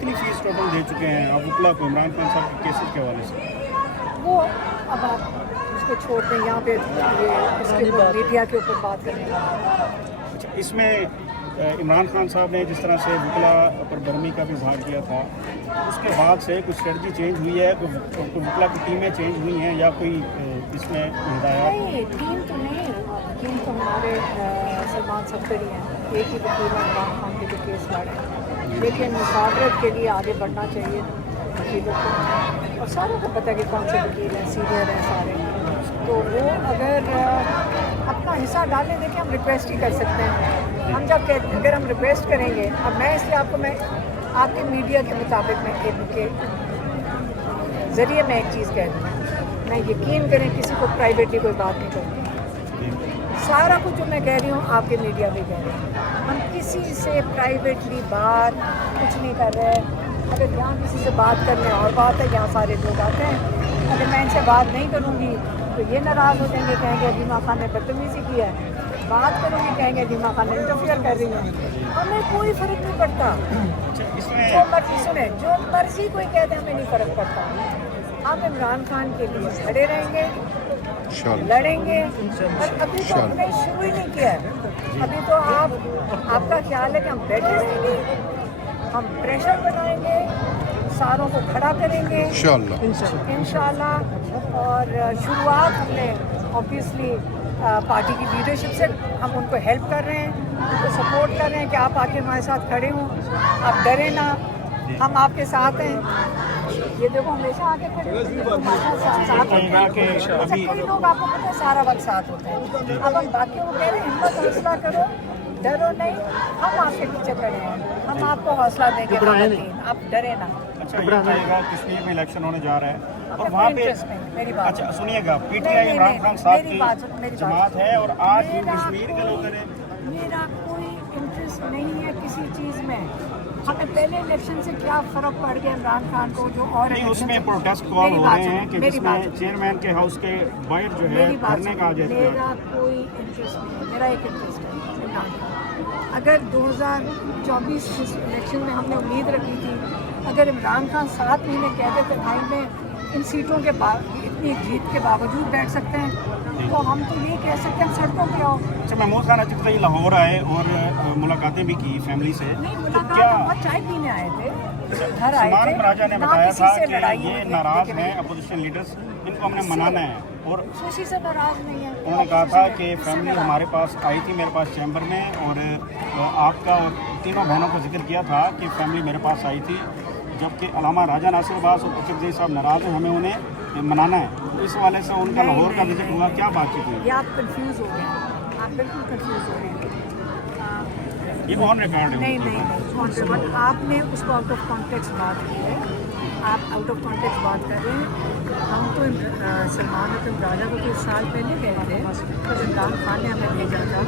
कितनी fees total दे चुके हैं आप वकला को इमरान खान साहब के केसेस के हवाले से? वो अब आप उसको छोड़ दें, यहाँ पे ये इसके ऊपर मीडिया के ऊपर बात करने लगा। अच्छा, इसमें इमरान खान साहब ने जिस तरह से वकला पर बर्मी का भी इजहार किया था, उसके बाद से कुछ स्ट्रेटजी चेंज हुई है, कोई वकला की टीमें चेंज हुई हैं या कोई इसमें हिदायत? नहीं, टीम तो नहीं, टीम तो हमारे सलमान सफदर ही हैं, एक ही वकील इमरान खान के जो केस लड़े हैं, लेकिन मुसावरत के लिए आगे बढ़ना चाहिए वकीलों को, और सारों को पता है कि कौन से वकील हैं, सीनियर हैं सारे, तो वो अगर अपना हिस्सा डालने देखें, हम रिक्वेस्ट ही कर सकते हैं। हम जब अगर हम रिक्वेस्ट करेंगे, अब मैं इसलिए आपको मैं आपके मीडिया के मुताबिक मैं के ज़रिए मैं एक चीज़ कह दूँ, मैं यकीन करें किसी को प्राइवेटली कोई बात नहीं करती, सारा कुछ जो मैं कह रही हूँ आपके मीडिया भी कह रहे हैं, हम किसी से प्राइवेटली बात कुछ नहीं कर रहे हैं। अगर यहाँ किसी से बात करने और बात है, यहाँ सारे लोग आते हैं, अगर मैं इनसे बात नहीं करूँगी तो ये नाराज़ हो जाएंगे, कहेंगे अदीमा खान ने बदतमीज़ी की है, बात करूँगी कहेंगे अदीमा खान ने इंटरफियर कर रही है। हमें कोई फ़र्क नहीं पड़ता, जो मर्जी सुने, जो मर्जी कोई कह दे, हमें नहीं फ़र्क पड़ता। हम इमरान खान के लिए खड़े रहेंगे, लड़ेंगे, और अभी तो हमने शुरू ही नहीं किया है। अभी तो आपका ख्याल है कि हम बैठे रहेंगे, हम प्रेशर बनाएंगे, सारों को खड़ा करेंगे इंशाल्लाह। और शुरुआत हमने ऑब्वियसली पार्टी की लीडरशिप से हम उनको हेल्प कर रहे हैं, उनको सपोर्ट कर रहे हैं कि आप आके हमारे साथ खड़े हों, आप डरें ना, हम आपके साथ हैं। ये देखो हमेशा आके खड़े होते हैं, साथ होते हैं। अच्छा, कई लोग आपको पता है सारा वक्त साथ होते हैं। अब हम बाकी को कह रहे हैं हिम्मत हौसला करो, डरो नहीं, हम आपके पीछे खड़े हैं, हम आपको हौसला देंगे, आप डरे ना। अच्छा, कश्मीर में इलेक्शन होने जा रहा है और वहाँ पे मेरी बात, अच्छा सुनिएगा, पीटीआई इमरान खान साहब की जमात है और आज भी कश्मीर के लोग करें। मेरा कोई इंटरेस्ट नहीं है किसी चीज़ में। हमें पहले इलेक्शन से क्या फ़र्क पड़ गया इमरान खान को, जो और नहीं, उसमें प्रोटेस्ट कॉल हो रहे हैं कि जिसमें चेयरमैन के हाउस के बाहर जो है धरने का आज मेरा कोई इंटरेस्ट नहीं है। मेरा एक इंटरेस्ट है इमरान खान। अगर 2024 इलेक्शन में हमने उम्मीद रखी थी, अगर इमरान खान 7 महीने कहते थे भाई में इन सीटों के इतनी जीत के बावजूद बैठ सकते हैं, तो हम तो ये कह सकते हैं हम सड़कों पे आओ। अच्छा, महमूद खान अजीब तक लाहौर आए और मुलाकातें भी की फैमिली से, नहीं मुलाकात, हम चाय पीने आए थे, घर आए थे। राजा ने बताया था कि ये नाराज़ हैं अपोजिशन लीडर्स, इनको हमने मनाना है, और किसी से नाराज़ नहीं है। उन्होंने कहा था कि फैमिली हमारे पास आई थी, मेरे पास चैम्बर में, और आपका और तीनों बहनों का जिक्र किया था कि फैमिली मेरे पास आई थी, जबकि अलामा राजा नासिर अब्बास और कुतुबुद्दीन साहब नाराज़ हैं, हमें उन्हें मनाना है। तो इस वाले से उनका लाहौर का विजिट हुआ, क्या बातचीत हुई? ये आप कंफ्यूज हो गए, आप बिल्कुल कंफ्यूज हो गए। ये ऑन रिकॉर्ड है। नहीं, आपने उसको आउट ऑफ कॉन्टेक्स्ट बात की है, आप आउट ऑफ कॉन्टेक्स्ट बात कर रहे हैं। हम तो सलमान राजा को कुछ साल पहले गए थे, तो इमरान खान ने हमें भेजा था,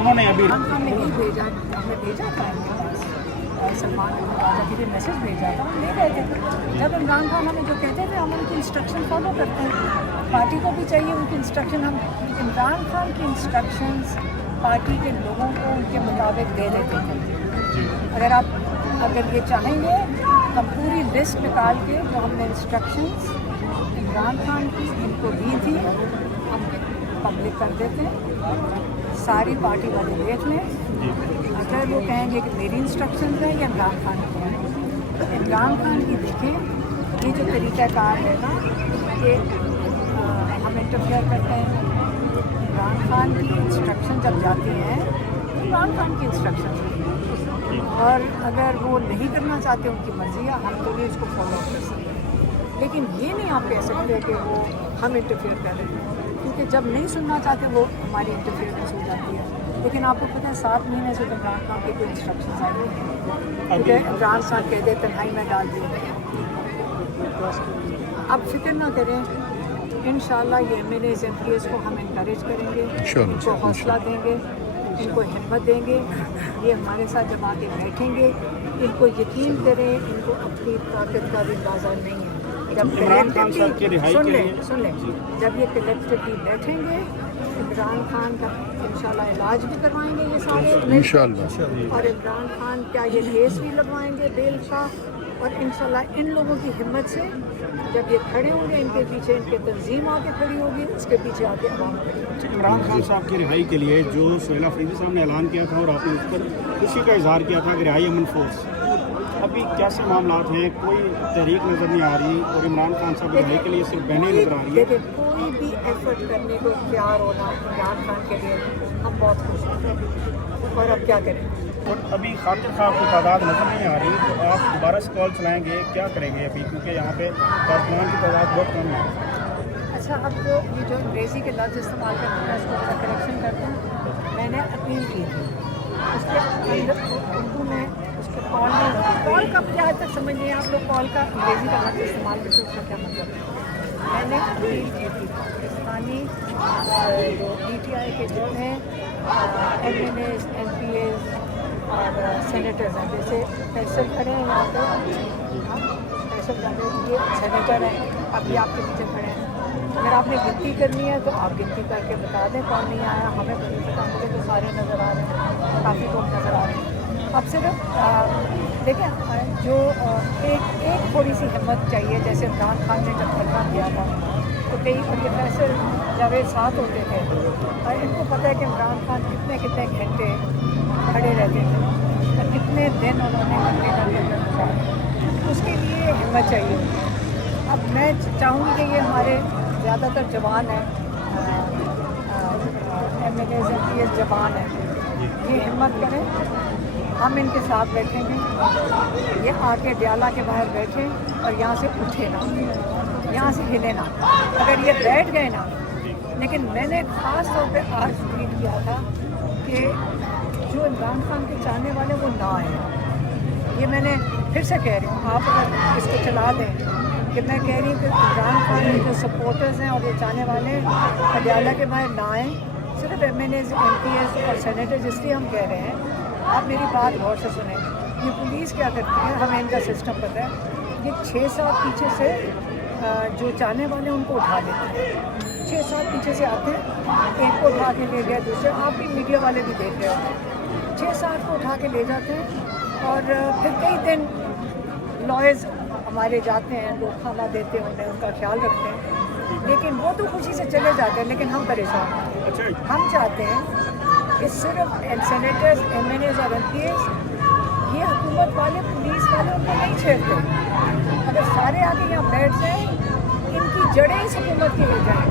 उन्होंने अभी इमरान खान ने नहीं भेजा, हमें भेजा था सलमान राजा के लिए मैसेज भेजा था, हम ले गए थे। जब इमरान खान हमें जो कहते थे हम उनकी इंस्ट्रक्शन फॉलो करते हैं, पार्टी को भी चाहिए उनकी इंस्ट्रक्शन, हम इमरान खान की इंस्ट्रक्शंस पार्टी के लोगों को उनके मुताबिक दे देते थे। अगर ये चाहेंगे हम पूरी लिस्ट निकाल के जो हमने इंस्ट्रक्शंस इमरान खान की इनको दी थी हम पब्लिक कर देते हैं, सारी पार्टी वाले देख लें। अगर वो कहेंगे कि मेरी इंस्ट्रक्शंस हैं या इमरान खान की हैं, तो इमरान खान की देखें। ये जो तरीक़ाकार है ना कि हम इंटरफेयर करते हैं, इमरान खान की इंस्ट्रक्शन जब जाती हैं तो इमरान खान की इंस्ट्रक्शन, और अगर वो नहीं करना चाहते उनकी मर्ज़ी है, हम तो नहीं इसको फॉलो कर सकते। लेकिन ये नहीं आप कह सकते कि वो हम इंटरफेयर कर रहे हैं, क्योंकि जब नहीं सुनना चाहते वो हमारी इंटरफेरेंस हो जाती है। लेकिन आपको पता है 7 महीने से तो इमरान खान के कोई इंस्ट्रक्शंस आई नहीं, क्योंकि इमरान खान कह दे तन्हाई में डाल दिए। अब फिक्र ना करें, इंशाल्लाह ये MLAs MPs को हम इनकरेज करेंगे, इनको हौसला देंगे, इनको हिम्मत देंगे, ये हमारे साथ जब आके बैठेंगे, इनको यकीन करें इनको अपनी ताकत का भी अंदाज़ा नहीं है। जब इमरान खान साहब की रिहाई के लिए सुन लें, जब ये कलेक्टिवली बैठेंगे इमरान खान का इंशाल्लाह इलाज भी करवाएंगे ये सारे इंशाल्लाह। और इमरान खान क्या ये केस भी लगवाएंगे बेल का, और इंशाल्लाह इन लोगों की हिम्मत से जब ये खड़े होंगे, इनके पीछे इनके तंजीम आके खड़ी होगी, उसके पीछे आके अवाम खड़ी होगी। इमरान खान साहब की रिहाई के लिए जो सुहेल अफरीदी साहब ने ऐलान किया था और आपने उस पर खुशी का इजहार किया था कि रिहाई अमन फोर्स, अभी कैसे मामलात हैं? कोई तहरीक नज़र नहीं आ रही और इमरान खान साहब की रिहाई के लिए सिर्फ बहनें नज़र आ रही है। देखिए, कोई भी एफर्ट करने को तैयार होना इमरान खान के लिए हम बहुत खुश हैं, और अब क्या करें। और अभी खातिर खाब की तादाद नज़र नहीं आ रही, तो आप दोबारा से कॉल चलाएँगे, क्या करेंगे अभी? क्योंकि यहाँ पे कारकुनान की तादाद बहुत कम है। अच्छा, अब तो ये जो अंग्रेज़ी के लफ्ज़ इस्तेमाल करते हैं उसको थोड़ा करेक्शन करते हैं। मैंने अपील की थी, उसके अंदर उर्दू में उसको कॉल का मुझे आज तक समझ नहीं, आप लोग कॉल का अंग्रेज़ी का लफ्ज़ इस्तेमाल करते हैं, उसका क्या मतलब है। मैंने अपील की थी पाकिस्तानी जो PTI के जितने MNAs, MPAs और सेनेटर्स हैं, जैसे फैसल खड़े हैं यहाँ पे, फैसल ये सेनेटर हैं, अभी आपके पीछे खड़े हैं। अगर आपने गिनती करनी है तो आप गिनती करके बता दें कौन नहीं आया, हमें नहीं पता, मुझे तो सारे नज़र आ रहे हैं, काफ़ी लोग नज़र आ रहे हैं। अब सिर्फ देखें, जो एक थोड़ी सी हिम्मत चाहिए, जैसे इमरान खान ने जब फतवा किया था तो कई और ये फैसल जावेद साथ होते थे, और इनको पता है कि इमरान खान कितने घंटे खड़े रहते थे और कितने दिन उन्होंने घंटे गुजारे, उसके लिए हिम्मत चाहिए। अब मैं चाहूँगी कि ये हमारे ज़्यादातर जवान हैं, MNAs, MPs जवान हैं, ये हिम्मत करें, हम इनके साथ बैठेंगे, ये आके ब्याला के बाहर बैठें और यहाँ से उठे ना, यहाँ से हिले ना। अगर ये बैठ गए ना, लेकिन मैंने ख़ास तौर पे आज ट्वीट किया था कि जो इमरान खान के चाहने वाले वो ना आए। ये मैंने फिर से कह रही हूँ, आप अगर इसको चला दें कि मैं कह रही हूँ कि इमरान खान के जो सपोर्टर्स हैं और ये चाहने वाले ब्याला के बाहर ना आएँ, सिर्फ MNAs, MPs और सेनेटर्स, इसलिए हम कह रहे हैं। आप मेरी बात गौर से सुने, ये पुलिस क्या करती है, हमें इनका सिस्टम पता है, ये 6-7 पीछे से जो चाहने वाले उनको उठा लेते हैं, 6-7 पीछे से आते हैं, एक को उठा के ले गए, दूसरे, आप भी मीडिया वाले भी देख रहे हो, 6-7 को उठा के ले जाते हैं और फिर कई दिन लॉयर्स हमारे जाते हैं, लोग खाना देते हैं उन्हें, उनका ख्याल रखते हैं, लेकिन वो तो खुशी से चले जाते हैं, लेकिन हम परेशान हैं। हम चाहते हैं कि सिर्फ सेनेटर्स, MNAs और MPs, ये हुकूमत वाले, पुलिस वाले उनको नहीं छेड़ते। अगर सारे आके यहाँ बैठ जाएं, इनकी जड़ें इस हुकूमत की हो जाएँ।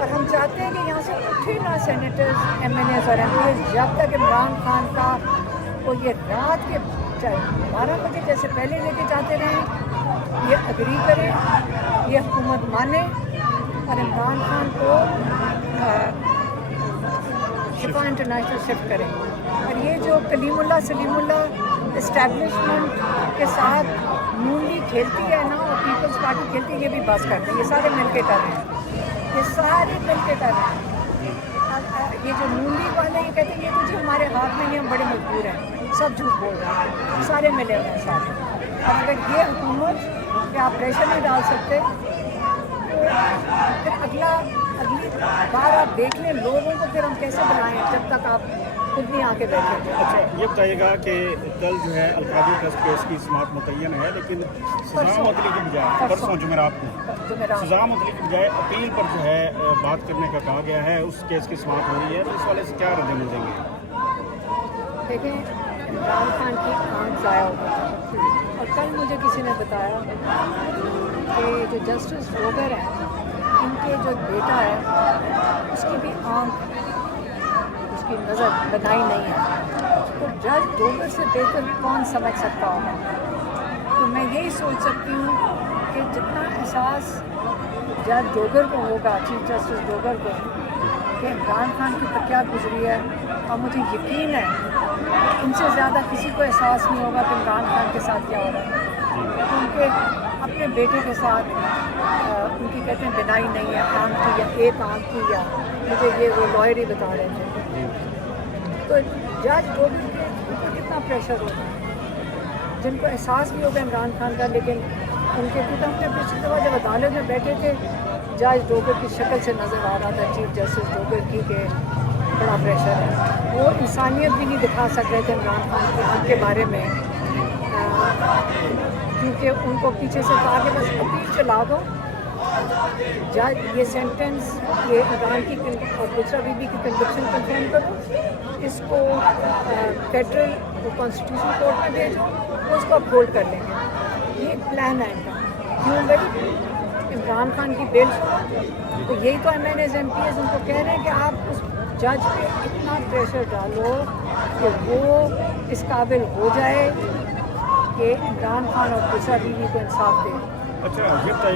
और हम चाहते हैं कि यहाँ से उठे ना सेनेटर्स, MNAs और MPs, जब तक इमरान खान का वो ये रात के 12 बजे जैसे पहले लेके जाते रहें, ये अग्री करें, ये हुकूमत माने और इमरान खान को शिफा इंटरनेशनल शिफ्ट करें। और ये जो कलीमुल्लाह सलीमुल्लाह इस्टेब्लिशमेंट के साथ नून लीग खेलती है ना, और पीपल्स पार्टी खेलती है, ये भी बस कर दें, ये सारे मिल के कर रहे हैं, ये सारे मिल के कर रहे हैं। ये जो नून लीग वाले ये कहते हैं ये तो जी हमारे हाथ में नहीं, हम बड़े मजबूर हैं, सब झूठ बोल रहे हैं, सारे मिले हुए हैं सारे। और अगर ये हुकूमत पे आप प्रेशर नहीं डाल सकते तो फिर अगली बार आप देख लें, लोगों को फिर हम कैसे बुलाएं जब तक आप खुद नहीं आके बैठेंगे। अच्छा, ये बताइएगा कि कल जो है अलकादी ट्रस्ट केस की समाअत मुतय्यन है, लेकिन सज़ा मुअत्तली की बजाय परसों जुमेरात को सज़ा मुअत्तली की बजाय अपील पर जो है बात करने का कहा गया है, उस केस की समाअत हो रही है, तो इस वाले से क्या रद्द देंगे? देखें, इमरान खान की आँख ज़ाया हो गई, और कल मुझे किसी ने बताया कि जो जस्टिस रोगर हैं, इनके जो बेटा है उसकी भी आँख, उसकी नज़र बनाई नहीं है, तो जज डोगर से बेहतर कौन समझ सकता होगा। तो मैं यही सोच सकती हूँ कि जितना एहसास जज डोगर को होगा, चीफ जस्टिस डोगर को, कि इमरान खान की प्रक्रिया गुजरी है, और मुझे यकीन है इनसे ज़्यादा किसी को एहसास नहीं होगा कि इमरान खान के साथ क्या हो रहा है। तो उनके अपने बेटे के साथ उनकी कहते हैं बिनाई नहीं है, आँख की या एक आँख की, या मुझे ये वो लॉयर ही बता रहे थे। तो जज डोगर के ऊपर कितना प्रेशर होगा, जिनको एहसास भी होगा इमरान खान का, लेकिन ان کے کیونکہ ہم نے پچھلی دفعہ جب عدالت میں بیٹھے تھے جج ڈوگر کی شکل سے نظر آ رہا تھا چیف جسٹس ڈوگر کی کہ بڑا پریشر ہے. وہ انسانیت بھی نہیں دکھا سک رہے تھے عمران خان کے حق کے بارے میں کیونکہ ان کو پیچھے سے کہا کہ بس اپیل چلا دو. جج یہ سینٹنس یہ عمران کی اور دوسرا بی بی کی کنوکشن کنفرم کرو, اس کو فیڈرل کانسٹیٹیوشن کورٹ میں بھیجو, وہ اس کو اپہولڈ کر لیں گے. یہ ایک پلان ہے ان کا. کیوں بھائی عمران خان کی بیل تو یہی تو M N As M P As ان کو کہہ رہے ہیں کہ آپ اس جج پہ اتنا پریشر ڈالو کہ وہ اس قابل ہو جائے کہ عمران خان اور دوسرا بیوی کو انصاف دے. اچھا